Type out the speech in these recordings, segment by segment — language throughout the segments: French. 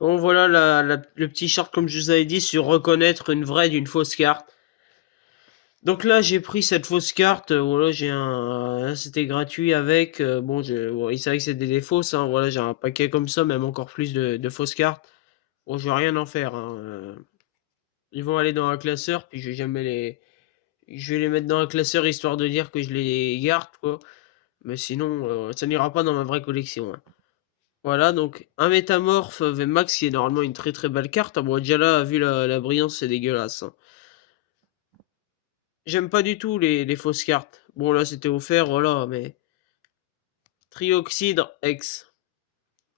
Bon, voilà le petit chart, comme je vous avais dit, sur reconnaître une vraie d'une fausse carte. Donc là, j'ai pris cette fausse carte. Voilà, j'ai c'était gratuit avec. Bon, bon, il savait que c'était des fausses. Hein, voilà, j'ai un paquet comme ça, même encore plus de fausses cartes. Bon, je vais rien en faire. Hein, ils vont aller dans un classeur, puis je vais jamais les. Je vais les mettre dans un classeur histoire de dire que je les garde, quoi. Mais sinon, ça n'ira pas dans ma vraie collection. Hein. Voilà, donc un métamorphe VMAX qui est normalement une très très belle carte. Ah, bon, déjà là, vu la brillance, c'est dégueulasse. Hein. J'aime pas du tout les fausses cartes. Bon, là, c'était offert, voilà, mais. Trioxyde X.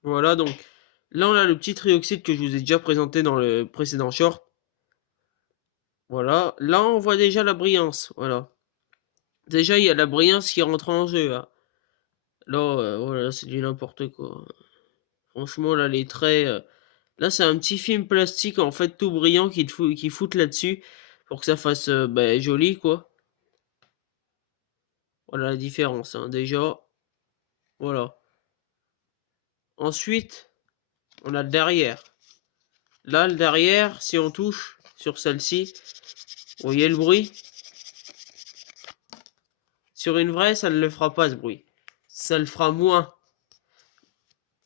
Voilà, donc. Là, on a le petit trioxyde que je vous ai déjà présenté dans le précédent short. Voilà. Là, on voit déjà la brillance. Voilà. Déjà, il y a la brillance qui rentre en jeu. Là, voilà, c'est du n'importe quoi. Franchement, là, les traits. Là, c'est un petit film plastique, en fait, tout brillant qui fout là-dessus. Pour que ça fasse joli, quoi. Voilà la différence, hein, déjà. Voilà. Ensuite, on a le derrière. Là, le derrière, si on touche sur celle-ci, vous voyez le bruit? Sur une vraie, ça ne le fera pas, ce bruit. Ça le fera moins.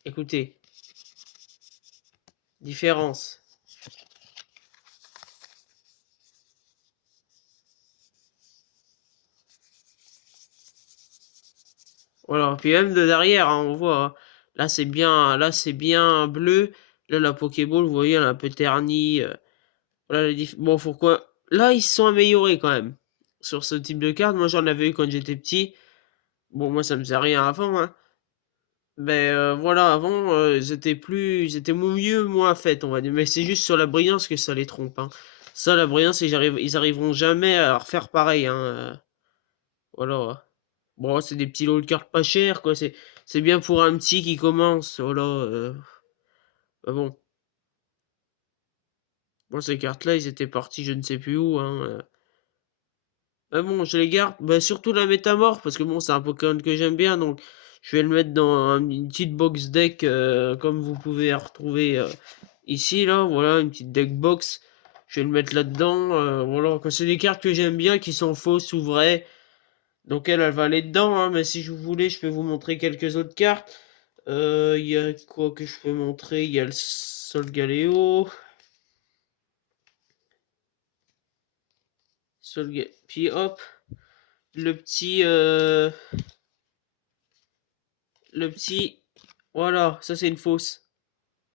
Écoutez. Différence. Voilà. Puis même de derrière, hein, on voit. Hein. Là, c'est bien bleu. Là, la Pokéball, vous voyez, elle est un peu ternie. Voilà bon, pourquoi? Là, ils se sont améliorés quand même. Sur ce type de carte, moi j'en avais eu quand j'étais petit. Bon, moi ça me faisait rien avant, hein. Mais voilà, avant, ils étaient mieux, moins fait, on va dire. Mais c'est juste sur la brillance que ça les trompe, hein. Ça, la brillance, ils arriveront jamais à refaire pareil, hein. Voilà. Bon, c'est des petits lots de cartes pas chers, quoi. C'est bien pour un petit qui commence, voilà. Bah bon. Bon, ces cartes-là, ils étaient partis je ne sais plus où, hein. Mais bon, je les garde. Bah, surtout la métamorphe, parce que bon, c'est un Pokémon que j'aime bien, donc je vais le mettre dans une petite box deck, comme vous pouvez retrouver ici, là. Voilà, une petite deck box. Je vais le mettre là-dedans. Voilà, quand c'est des cartes que j'aime bien, qui sont fausses ou vraies. Donc elle va aller dedans, hein, mais si je voulais, je peux vous montrer quelques autres cartes. Il y a quoi que je peux montrer? Il y a le Solgaleo. Puis hop, le petit... le petit... Voilà, ça c'est une fausse.